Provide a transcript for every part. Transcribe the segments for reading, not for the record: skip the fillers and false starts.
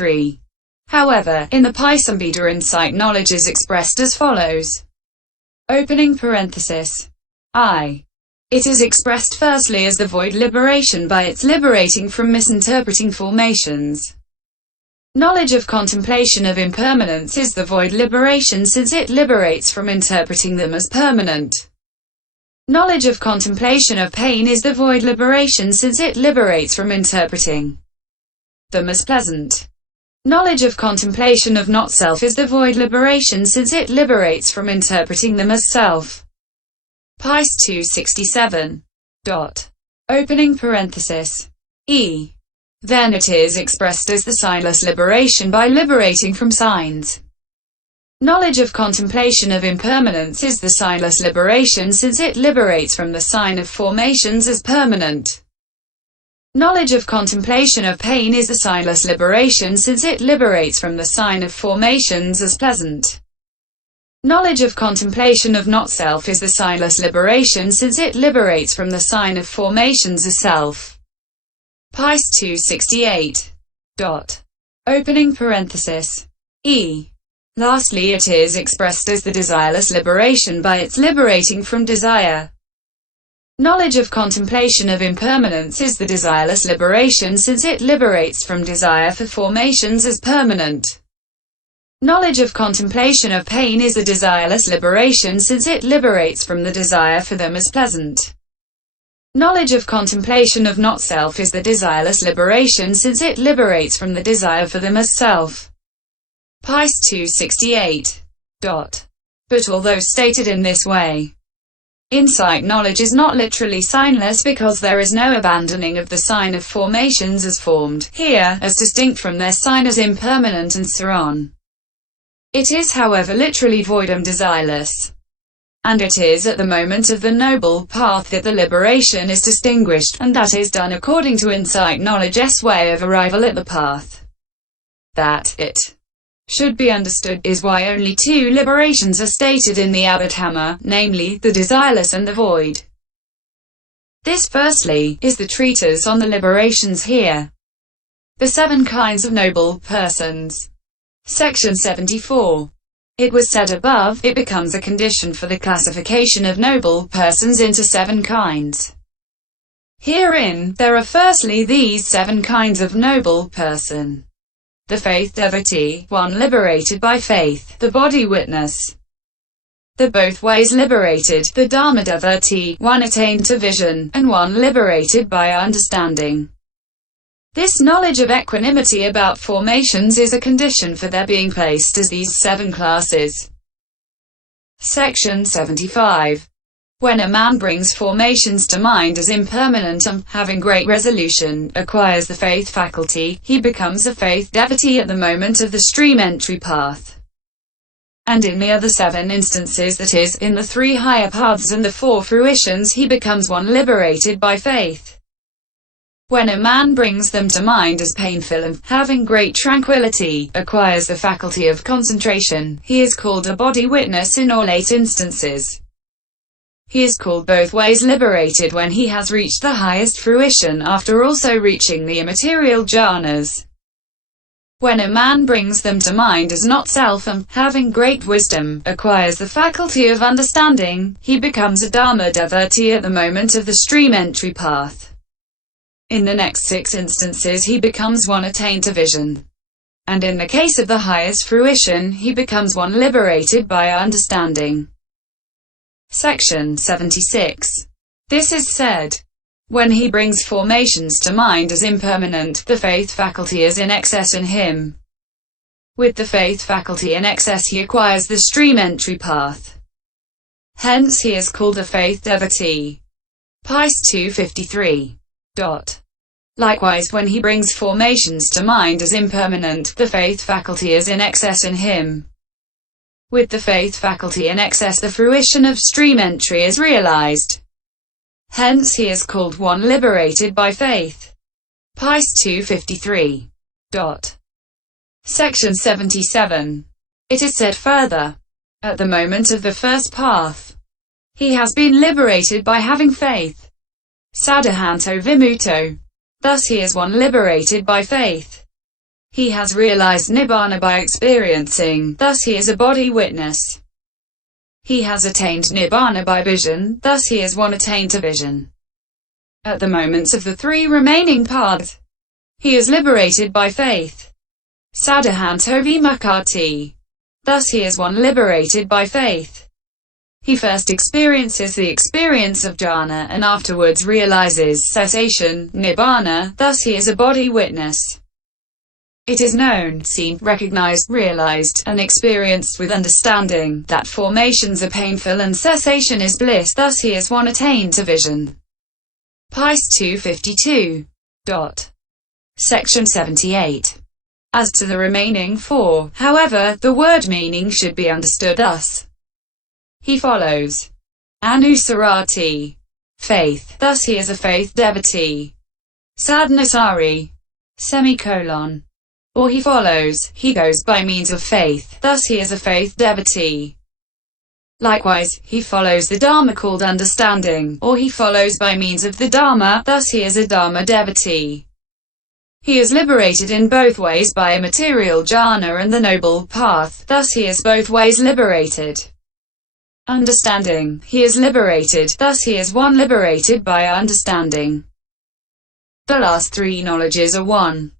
253. However, in the Paþisambhida insight, knowledge is expressed as follows. Opening parenthesis. I. It is expressed firstly as the void liberation by its liberating from misinterpreting formations. Knowledge of contemplation of impermanence is the void liberation since it liberates from interpreting them as permanent. Knowledge of contemplation of pain is the void liberation since it liberates from interpreting them as pleasant. Knowledge of contemplation of not-self is the void liberation since it liberates from interpreting them as self. Paþis 267. Opening parenthesis. E. Then it is expressed as the signless liberation by liberating from signs. Knowledge of contemplation of impermanence is the signless liberation since it liberates from the sign of formations as permanent. Knowledge of contemplation of pain is the signless liberation since it liberates from the sign of formations as pleasant. Knowledge of contemplation of not-self is the signless liberation since it liberates from the sign of formations as self. Paþis 268. Opening parenthesis. E. Lastly, it is expressed as the desireless liberation by its liberating from desire. Knowledge of contemplation of impermanence is the desireless liberation since it liberates from desire for formations as permanent. Knowledge of contemplation of pain is a desireless liberation since it liberates from the desire for them as pleasant. Knowledge of contemplation of not-self is the desireless liberation since it liberates from the desire for them as self. Paþis 268. But although stated in this way, insight knowledge is not literally signless because there is no abandoning of the sign of formations as formed here, as distinct from their sign as impermanent and so on. It is however literally void and desireless. And it is at the moment of the noble path that the liberation is distinguished, and that is done according to insight knowledge's way of arrival at the path. That it should be understood is why only two liberations are stated in the Abhidhamma, namely, the desireless and the void. This, firstly, is the treatise on the liberations here. The 7 kinds of noble persons. Section 74. It was said above, it becomes a condition for the classification of noble persons into 7 kinds. Herein, there are firstly these 7 kinds of noble person. The faith devotee, one liberated by faith, the body witness, the both ways liberated, the Dharma devotee, one attained to vision, and one liberated by understanding. This knowledge of equanimity about formations is a condition for their being placed as these 7 classes. Section 75. When a man brings formations to mind as impermanent and, having great resolution, acquires the faith faculty, he becomes a faith devotee at the moment of the stream entry path. And in the other 7 instances, that is, in the 3 higher paths and the 4 fruitions, he becomes one liberated by faith. When a man brings them to mind as painful and, having great tranquility, acquires the faculty of concentration, he is called a body witness in all 8 instances. He is called both ways liberated when he has reached the highest fruition after also reaching the immaterial jhanas. When a man brings them to mind as not self and, having great wisdom, acquires the faculty of understanding, he becomes a Dharma devotee at the moment of the stream entry path. In the next 6 instances he becomes one attained to vision. And in the case of the highest fruition, he becomes one liberated by understanding. Section 76. This is said. When he brings formations to mind as impermanent, the faith faculty is in excess in him. With the faith faculty in excess he acquires the stream entry path. Hence he is called a faith devotee. Paþis 253. Likewise, when he brings formations to mind as impermanent, the faith faculty is in excess in him. With the faith faculty in excess, the fruition of stream entry is realized. Hence he is called one liberated by faith. Paþis 253. Section 77. It is said further. At the moment of the first path, he has been liberated by having faith. Sadahanto vimuto. Thus he is one liberated by faith. He has realized Nibbana by experiencing, thus he is a body witness. He has attained Nibbana by vision, thus he is one attained to vision. At the moments of the three remaining paths, he is liberated by faith. Sadahanto vimukhati. Thus he is one liberated by faith. He first experiences the experience of jhana and afterwards realizes cessation, nibbana, thus he is a body witness. It is known, seen, recognized, realized, and experienced with understanding, that formations are painful and cessation is bliss, thus he is one attained to vision. Paþis 252. Section 78. As to the remaining four, however, the word meaning should be understood thus. He follows. Anusarati. Faith, thus he is a faith devotee. Sadnasari. Semicolon. Or he follows, he goes by means of faith, thus he is a faith devotee. Likewise, he follows the Dharma called understanding, or he follows by means of the Dharma, thus he is a Dharma devotee. He is liberated in both ways by a material jhana and the noble path, thus he is both ways liberated. Understanding, he is liberated, thus he is one liberated by understanding. The last three knowledges are one.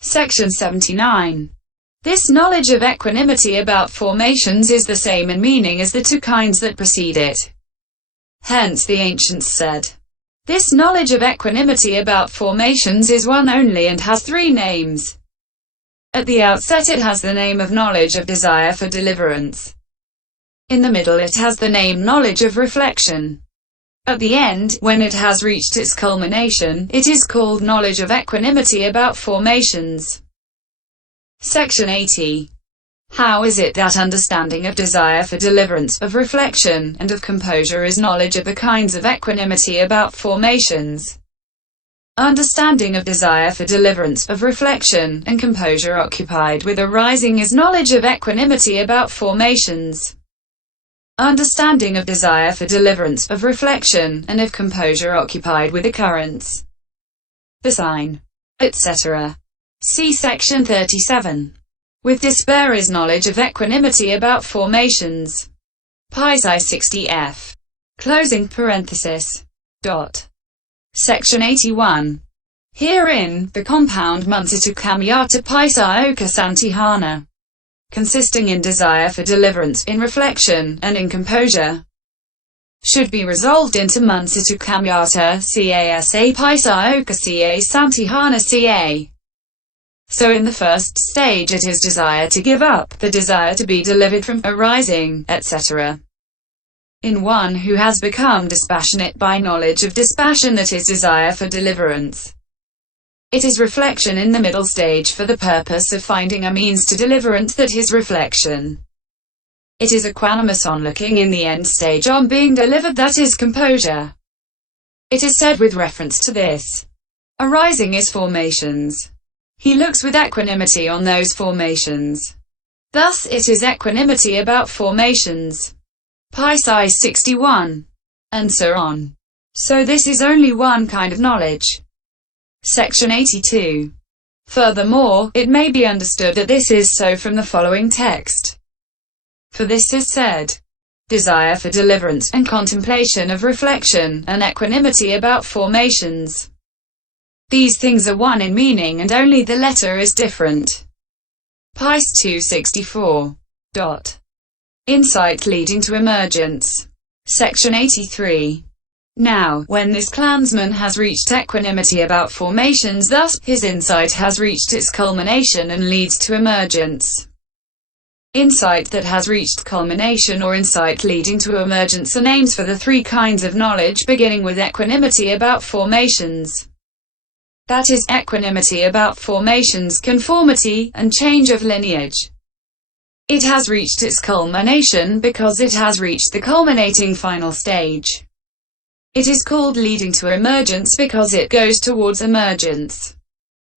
Section 79. This knowledge of equanimity about formations is the same in meaning as the two kinds that precede it. Hence the ancients said, this knowledge of equanimity about formations is one only and has three names. At the outset it has the name of knowledge of desire for deliverance. In the middle it has the name knowledge of reflection. At the end, when it has reached its culmination, it is called knowledge of equanimity about formations. Section 80. How is it that understanding of desire for deliverance, of reflection, and of composure is knowledge of the kinds of equanimity about formations? Understanding of desire for deliverance, of reflection, and composure occupied with arising is knowledge of equanimity about formations. Understanding of desire for deliverance, of reflection, and of composure occupied with occurrence, the sign, etc. See section 37. With despair is knowledge of equanimity about formations. Paþis 60f. Closing parenthesis. Section 81. Herein, the compound Munsita Kamyata Paisa Santihana, consisting in desire for deliverance, in reflection, and in composure, should be resolved into Munsita Kamyata Casa Paisa Ca Santihana Ca. So in the first stage it is desire to give up, the desire to be delivered from arising, etc. In one who has become dispassionate by knowledge of dispassionate is desire for deliverance. It is reflection in the middle stage for the purpose of finding a means to deliverance, that is reflection. It is equanimous on looking in the end stage on being delivered, that is composure. It is said with reference to this, arising is formations. He looks with equanimity on those formations. Thus it is equanimity about formations. Paþis 61. And so on. So this is only one kind of knowledge. Section 82. Furthermore, it may be understood that this is so from the following text. For this is said, desire for deliverance, and contemplation of reflection, and equanimity about formations. These things are one in meaning and only the letter is different. Paþis 264. Insight leading to emergence. Section 83. Now, when this clansman has reached equanimity about formations, thus, his insight has reached its culmination and leads to emergence. Insight that has reached culmination or insight leading to emergence are names for the three kinds of knowledge beginning with equanimity about formations. That is, equanimity about formations, conformity, and change of lineage. It has reached its culmination because it has reached the culminating final stage. It is called leading to emergence because it goes towards emergence.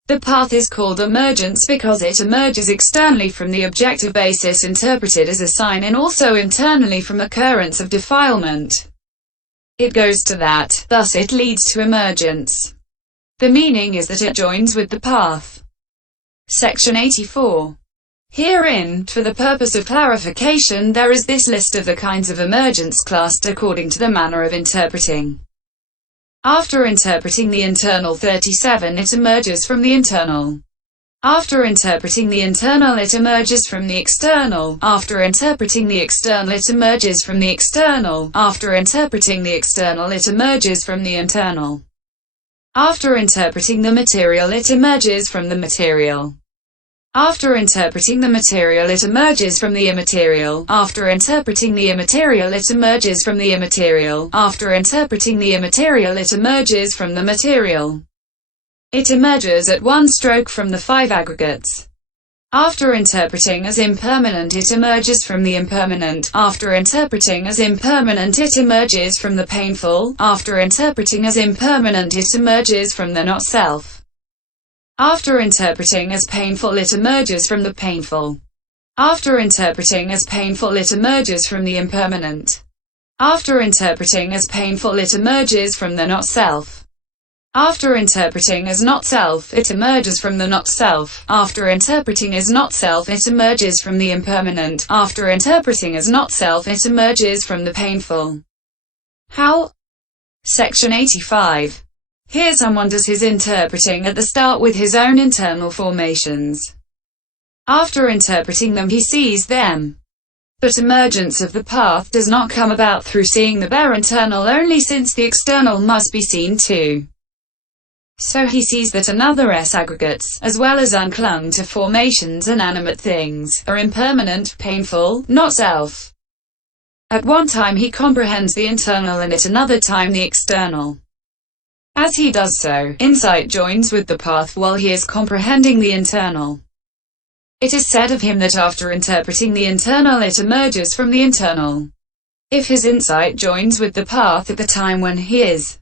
The path is called emergence because it emerges externally from the objective basis interpreted as a sign and also internally from occurrence of defilement. It goes to that, thus it leads to emergence. The meaning is that it joins with the path. Section 84. Herein, for the purpose of clarification, there is this list of the kinds of emergence classed according to the manner of interpreting. After interpreting the internal 37, it emerges from the internal. After interpreting the internal, it emerges from the external. After interpreting the external, it emerges from the external. After interpreting the external, it emerges from the internal. After interpreting the material, it emerges from the material. After interpreting the material, it emerges from the immaterial. After interpreting the immaterial, it emerges from the immaterial. After interpreting the immaterial, it emerges from the material. It emerges at one stroke from the five aggregates. After interpreting as impermanent, it emerges from the impermanent. After interpreting as impermanent, it emerges from the painful. After interpreting as impermanent, it emerges from the not-self. After interpreting as painful, it emerges from the painful. After interpreting as painful, it emerges from the impermanent. After interpreting as painful, it emerges from the not-self. After interpreting as not-self, it emerges from the not-self. After interpreting as not-self, it emerges from the impermanent. After interpreting as not-self, it emerges from the painful. How? Section 85. Here someone does his interpreting at the start with his own internal formations. After interpreting them, he sees them. But emergence of the path does not come about through seeing the bare internal only, since the external must be seen too. So he sees that another aggregates, as well as unclung to formations and animate things, are impermanent, painful, not self. At one time he comprehends the internal and at another time the external. As he does so, insight joins with the path while he is comprehending the internal. It is said of him that after interpreting the internal, it emerges from the internal. If his insight joins with the path at the time when he is